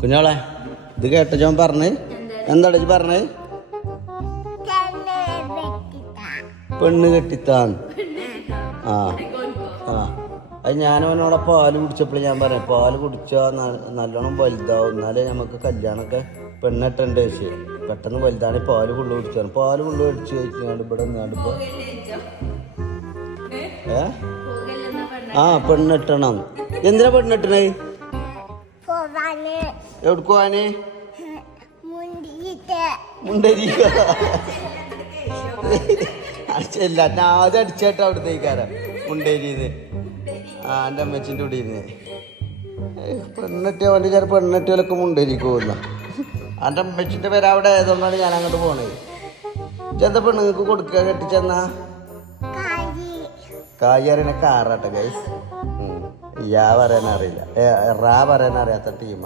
കുഞ്ഞോളെ ഇത് കേട്ട ചോൻ പറഞ്ഞ് എന്താ പറഞ്ഞ് പെണ്ണ് കെട്ടിത്താന്ന്. ആ ആ അത് ഞാനവനോടെ പാല് കുടിച്ചപ്പോൾ ഞാൻ പറയാം പാല് കുടിച്ചാൽ നല്ലോണം വലുതാവും എന്നാലേ നമുക്ക് കല്യാണമൊക്കെ പെണ്ണെട്ടുണ്ട് പക്ഷേ പെട്ടെന്ന് വലുതാണ് പാല് ഫുള്ള് കുടിച്ചാണ്. പാല് ഫുള്ള് അടിച്ച് കഴിച്ചാണ്ട് ഇവിടെ നിന്നാണ്ട് ഇപ്പൊ ആ പെണ്ണെട്ടണം. എന്തിനാ പെണ്ണെട്ടണേ? എവിടേക്ക് പോവാന്? മുണ്ടരിക്ക അടിച്ചല്ല ആദ്യം അടിച്ചായിട്ട് അവിടുത്തേക്കാരാ മുണ്ടേരിന്ന്. ആ എൻ്റെ അമ്മച്ചിൻ്റെ കൂടെ ഇരുന്ന് പെണ്ണെട്ടിയ വണ്ടി ചില പെണ്ണെട്ടിയൊക്കെ മുണ്ടേരിക്ക് പോകുന്ന എൻ്റെ അമ്മച്ചിൻ്റെ പേര് അവിടെ ആയതുകൊണ്ടാണ് ഞാൻ അങ്ങോട്ട് പോണത്. ചെന്ത പെണ്ണുങ്ങൾക്ക് കൊടുക്കുക കെട്ടിച്ചെന്നാ കായ് അറിയണ കാറാട്ടെ ഗൈസ്. യാ പറയാനറിയില്ല, റാ പറയാനറിയാത്ത ടീം.